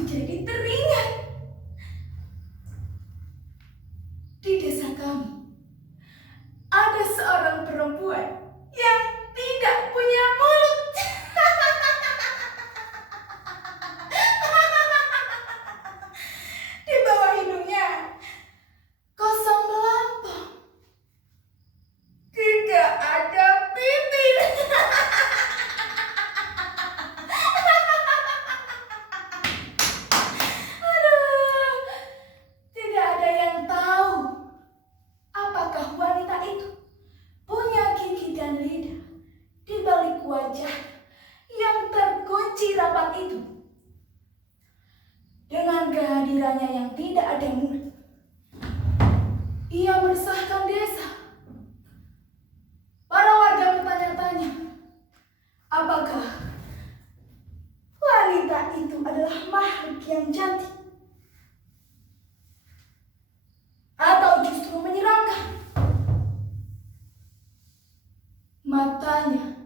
Aku jadi teringat di desa kami ada seorang perempuan yang tidak punya mulut. Di bawah hidungnya kosong melampau. Tidak ada bibir. Aduh, tidak ada yang tahu apakah wanita itu punya gigi dan lidah di balik wajah yang terkunci rapat itu. Dengan kehadirannya yang tidak ada mulut, ia meresahkan desa. Para warga bertanya-tanya, apakah wanita itu adalah makhluk yang cantik atau justru menyeramkan? Matanya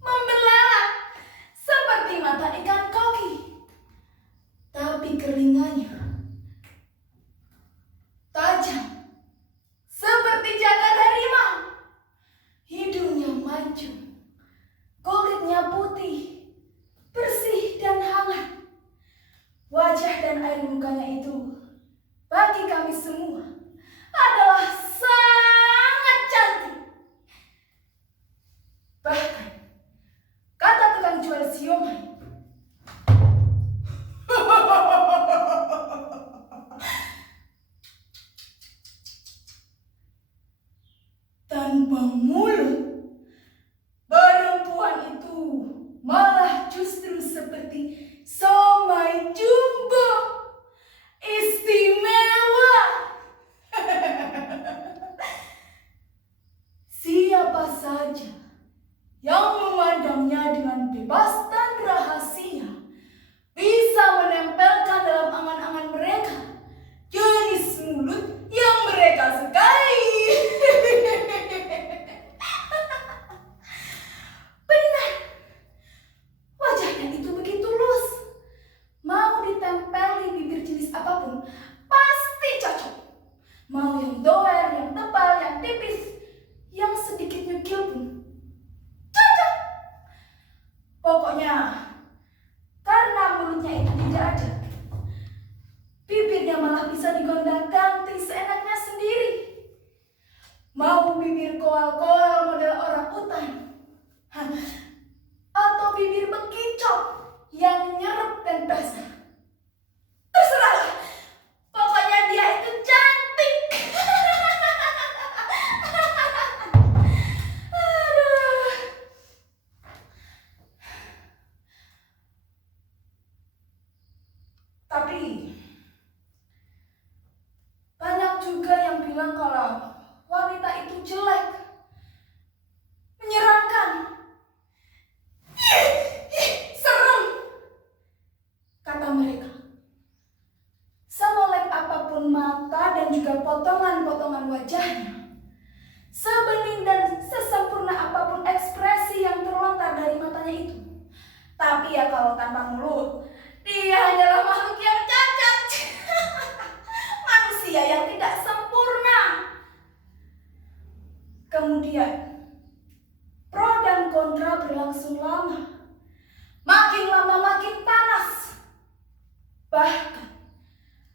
membelalak seperti mata ikan koki, tapi telinganya tajam seperti jagat harimau. Hidungnya mancung, kulitnya putih, bersih dan hangat. Wajah dan air mukanya itu bagi kami semua adalah sangat cantik. Bahkan kata tukang jual siomay, tanpa mulut, perempuan itu malah justru seperti somai jumbo, istimewa. Siapa saja yang memandangnya dengan bebas dan rahasia bisa menempelkan dalam angan-angan mereka jenis mulut yang mereka sukai. Benar, wajahnya itu begitu lus. Mau ditempeli bibir jenis apapun pasti cocok. Mau yang doer, yang tebal, yang tipis, yang sedikit nyukil pun cocok. Pokoknya karena mulutnya itu tidak ada, bibirnya malah bisa digonda-ganti seenaknya sendiri. Mau bibir koal-koal model orang utan, atau bibir bekicot yang nyerep dan basah, terserahlah. Pokoknya dia itu cantik. Aduh. Tapi banyak juga yang bilang kalau wanita itu jelek, menyeramkan, serem. Kata mereka, semolek apapun mata dan juga potongan-potongan wajahnya, sebening dan sesempurna apapun ekspresi yang terlontar dari matanya itu, tapi ya kalau tanpa mulut, dia hanyalah makhluk yang cacat. Manusia yang tidak sempurna. Kemudian pro dan kontra berlangsung lama. Makin lama makin panas. Bahkan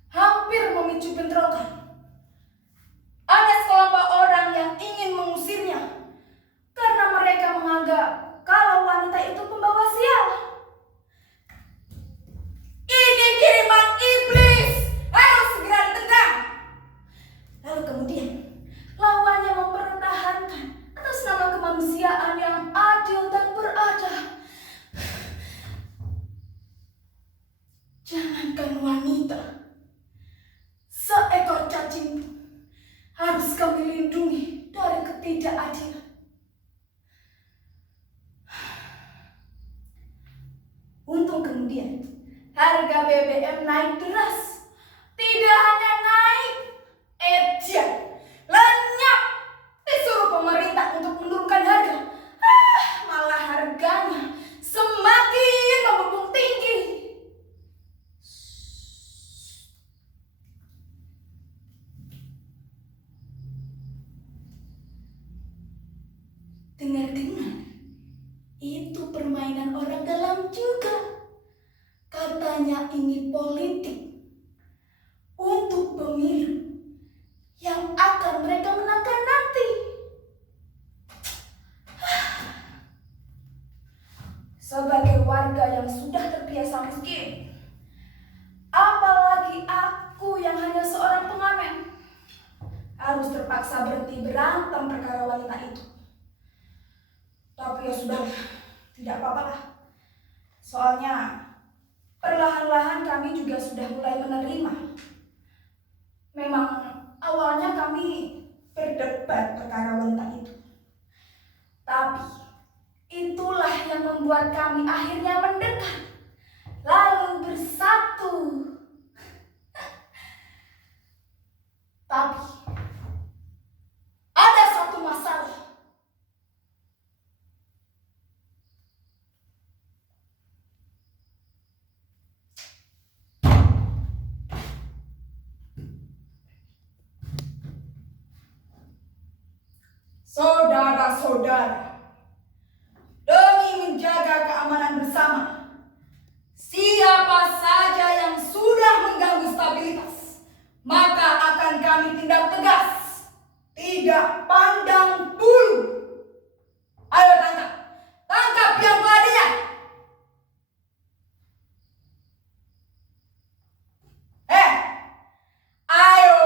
hampir memicu bentrokan. Ada sekelompok orang yang ingin mengusirnya karena mereka menganggap kalau wanita itu pembawa sial. Ini kiriman iblis, harus segera ditendang. Lalu kemudian lawannya mempertahankan atas nama kemanusiaan yang adil dan beradab. Jangankan wanita, seekor cacing harus kami lindungi dari ketidakadilan. Untung kemudian harga BBM naik deras. Tidak hanya naik, edan, lenyap. Disuruh pemerintah untuk menurunkan harga. Malah harganya semakin membumbung tinggi. ini politik untuk pemilu yang akan mereka menangkan nanti. Sebagai warga yang sudah terbiasa miskin, apalagi aku yang hanya seorang pengamen, harus terpaksa berhenti berantem perkara wanita itu. Tapi ya sudah, tidak apa-apa lah. Soalnya perlahan-lahan kami juga sudah mulai menerima. Memang awalnya kami berdebat perkara wanita itu. Tapi itulah yang membuat kami akhirnya mendekat, lalu bersatu. Tapi ada satu masalah. Saudara-saudara, demi menjaga keamanan bersama, siapa saja yang sudah mengganggu stabilitas, maka akan kami tindak tegas, tidak pandang bulu. Ayo tangkap, tangkap yang peladinya. Ayo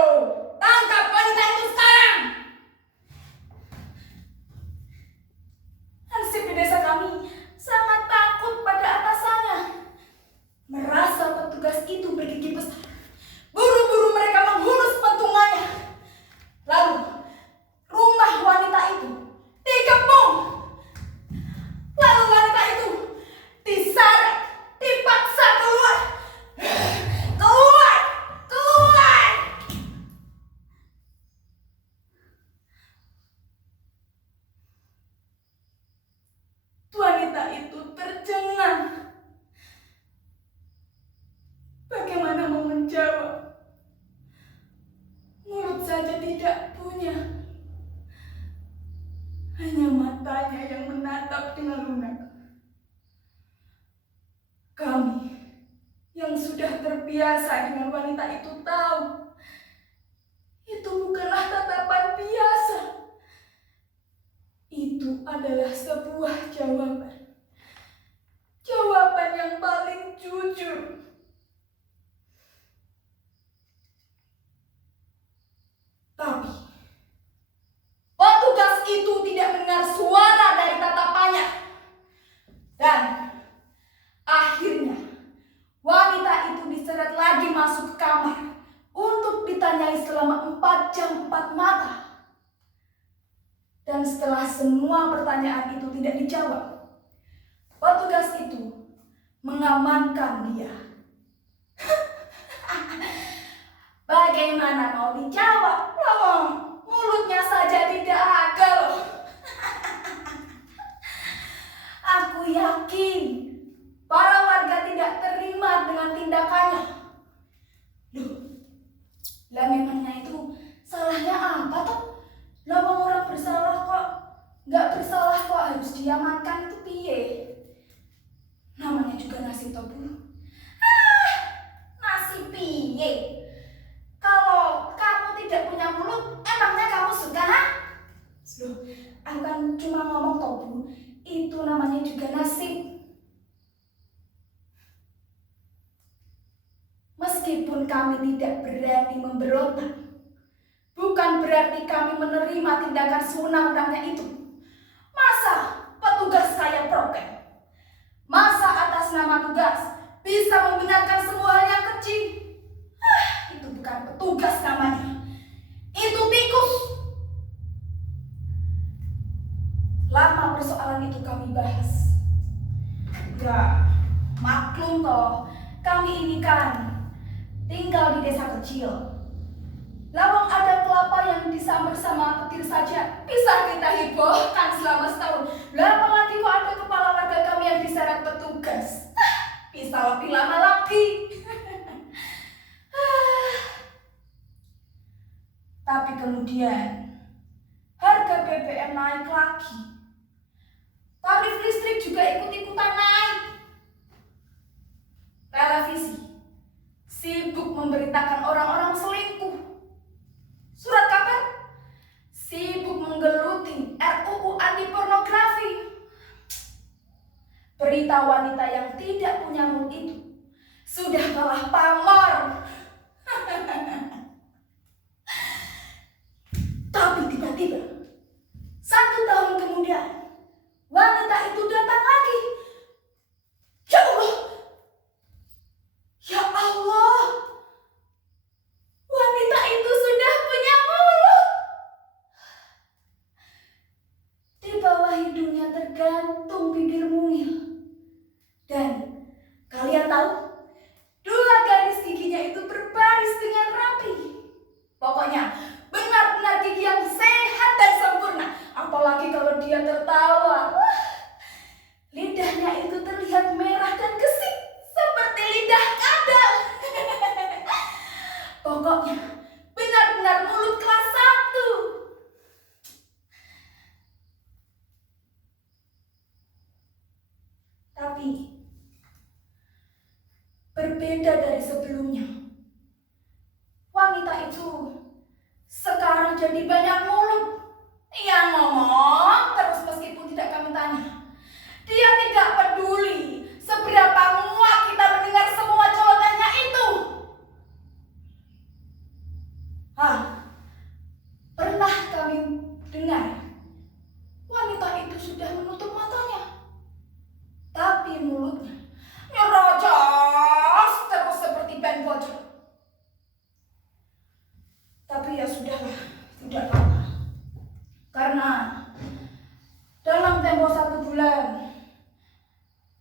tangkap wanita itu sekarang. Hansip di desa kami sangat takut pada atasannya. Merasa petugas itu bergigi besar, buru-buru mereka menghunus pentungannya. Lalu rumah wanita itu dikepung. Lalu wanita itu diseret, dipaksa keluar. Keluar! Wanita itu tercengang. Bagaimana mau menjawab? Mulut saja tidak punya. Hanya matanya yang menatap dengan lunak. Kami yang sudah terbiasa dengan wanita itu tahu, itu bukanlah tatapan biasa. Itu adalah sebuah jawaban. Jawaban yang paling jujur. Tapi petugas itu tidak mendengar suara dari tatapannya. Dan akhirnya wanita itu diseret lagi masuk ke kamar untuk ditanyai selama 4 jam 4 mata. Dan setelah semua pertanyaan itu tidak dijawab, petugas itu mengamankan dia. Bagaimana mau dijawab? Mulutnya saja tidak ada loh. Aku yakin para warga tidak terima dengan tindakannya. Loh, lah memangnya itu salahnya apa toh? Lawang orang bersalah kok, nggak bersalah kok harus diamankan, itu piye? Namanya juga nasi toh Bu. Nasi piye? Kalau kamu tidak punya mulut, emangnya kamu suka? Loh, aku kan cuma ngomong toh Bu, itu namanya juga nasib. Meskipun kami tidak berani memberontak, bukan berarti kami menerima tindakan sewenang-wenangnya itu. Masa petugas saya prokem? Masa atas nama tugas bisa membenarkan semua hal yang kecil? Itu bukan petugas namanya. Itu tikus. Lama persoalan itu kami bahas. Ya, maklum toh, kami ini kan tinggal di desa kecil. Lawang ada kelapa yang disambar sama petir saja bisa kita hebohkan selama setahun. Lah apalagi kok ada kepala warga kami yang diseret petugas, bisa lebih lama lagi. Tapi kemudian harga BBM naik lagi, tarif listrik juga ikut-ikutan naik. Televisi pamor. Tapi tiba-tiba 1 tahun kemudian wanita itu datang lagi. Ya Allah, wanita itu sudah punya mulut. Di bawah hidungnya tergantung bibir mungil. Dan kalian tahu, 2 garis giginya itu berbaris dengan rapi. Pokoknya benar-benar gigi yang sehat dan sempurna. Apalagi kalau dia tertawa. Lidahnya itu terlihat merah dan gesit seperti lidah kadal. Pokoknya benar-benar mulut kelas 1. Tapi berbeda dari sebelumnya. Wanita itu sekarang jadi banyak mulut. Ia ngomong terus meskipun tidak kami tanya. Dia tidak peduli seberapa muak kita mendengar semua jawabannya itu. Pernah kami dengar wanita itu sudah menutup matanya, tapi mulutnya nyerocos terus seperti ban bocor. Tapi ya sudahlah, tidak apa-apa. Karena dalam tempo 1 bulan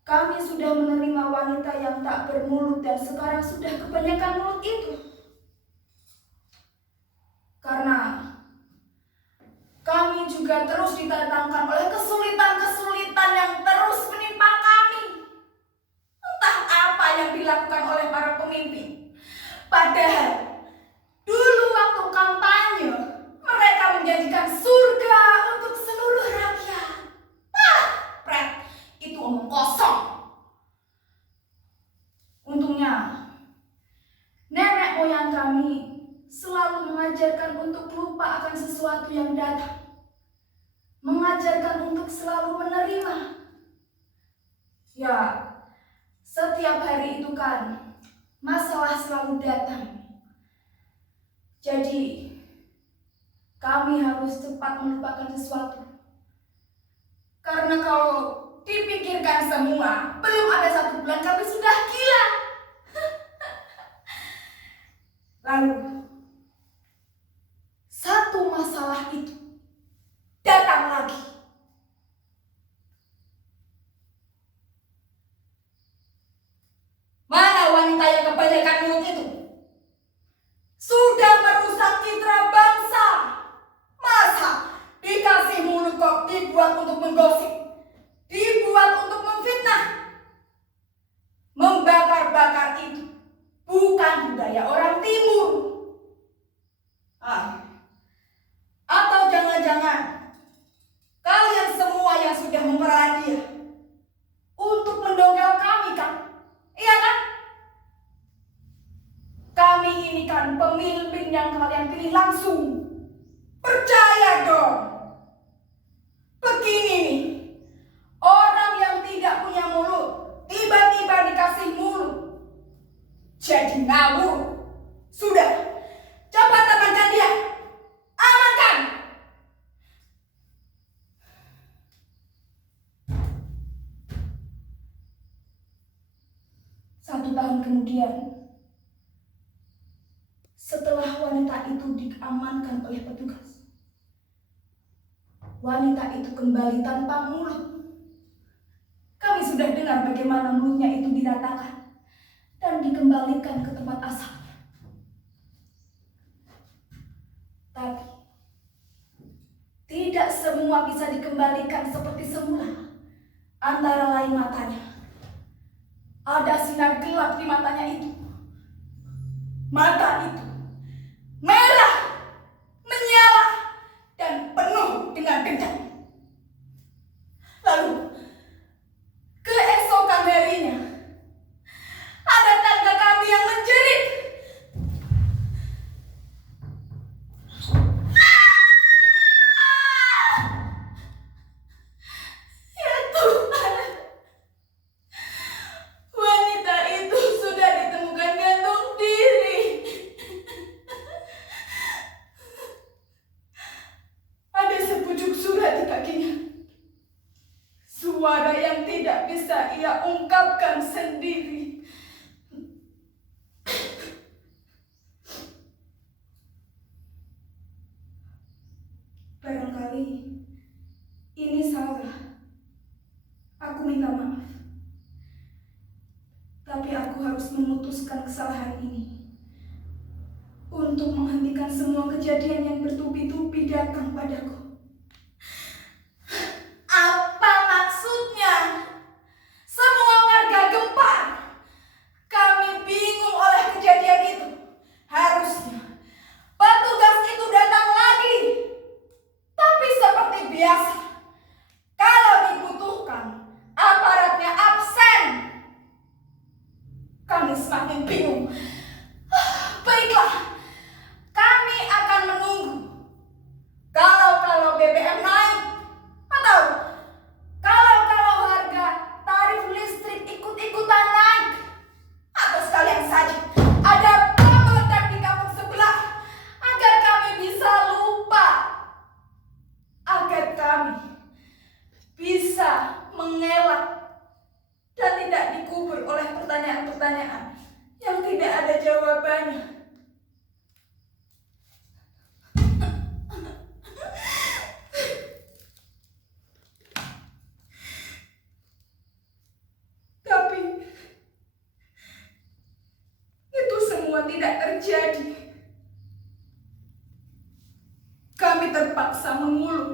kami sudah menerima wanita yang tak bermulut dan sekarang sudah kebanyakan mulut itu. Karena kami juga terus ditantangkan oleh kesulitan-kesulitan yang terus menimpa kami. Entah apa yang dilakukan oleh para pemimpin. Padahal dulu waktu kampanye mereka menjanjikan surga untuk seluruh rakyat. Itu omong kosong. Untungnya nenek moyang kami selalu mengajarkan untuk lupa akan sesuatu yang datang. Mengajarkan untuk selalu menerima. Ya, setiap hari itu kan masalah selalu datang. Jadi kami harus cepat melupakan sesuatu. Karena kalau dipikirkan semua, belum ada 1 bulan kami sudah gila. Lalu, satu masalah itu datang lagi. Mana wanita yang kebanyakan mulut itu? Sudah merusak citra bangsa. Masa dikasih mulut kok dibuat untuk menggosip, dibuat untuk memfitnah. Membakar-bakar itu bukan budaya orang timur. Atau jangan-jangan kalian semua yang sudah memperoleh dia untuk mendongkel kami kan? Iya kan? Kami ini kan pemimpin yang kalian pilih langsung. Percaya dong. Begini nih, orang yang tidak punya mulut tiba-tiba dikasih mulut, jadi ngawur. Sudah, cepat amankan dia. Amankan. Satu tahun kemudian, setelah wanita itu diamankan oleh petugas, wanita itu kembali tanpa mulut. Kami sudah dengar bagaimana mulutnya itu diratakan dan dikembalikan ke tempat asal. Tapi tidak semua bisa dikembalikan seperti semula. Antara lain matanya. Ada sinar gelap di matanya itu. Mata itu merah, menyala, dan penuh dengan dendam. Lalu keesokan harinya ada tangga kami yang menjerit. Ya Tuhan, wanita itu sudah ditemukan gantung sekali ini salah. Aku minta maaf. Tapi aku harus memutuskan kesalahan ini untuk menghentikan semua kejadian yang bertubi-tubi datang padaku. Apa maksudnya? Semua warga gempar. Kami bingung oleh kejadian itu. Harusnya petugas itu datang lagi. Tapi seperti biasa, kalau dibutuhkan, aparatnya absen. Kami semakin bingung. Baiklah, kami akan menunggu. Kalau BBM naik, atau kalau harga tarif listrik ikut-ikutan naik, atau sekalian saja ada bom meledak di kampung sebelah, agar kami bisa lupa, agar kami bisa mengelak dan tidak dikubur oleh pertanyaan-pertanyaan yang tidak ada jawabannya. Tapi itu semua tidak terjadi. Kami terpaksa mengeluh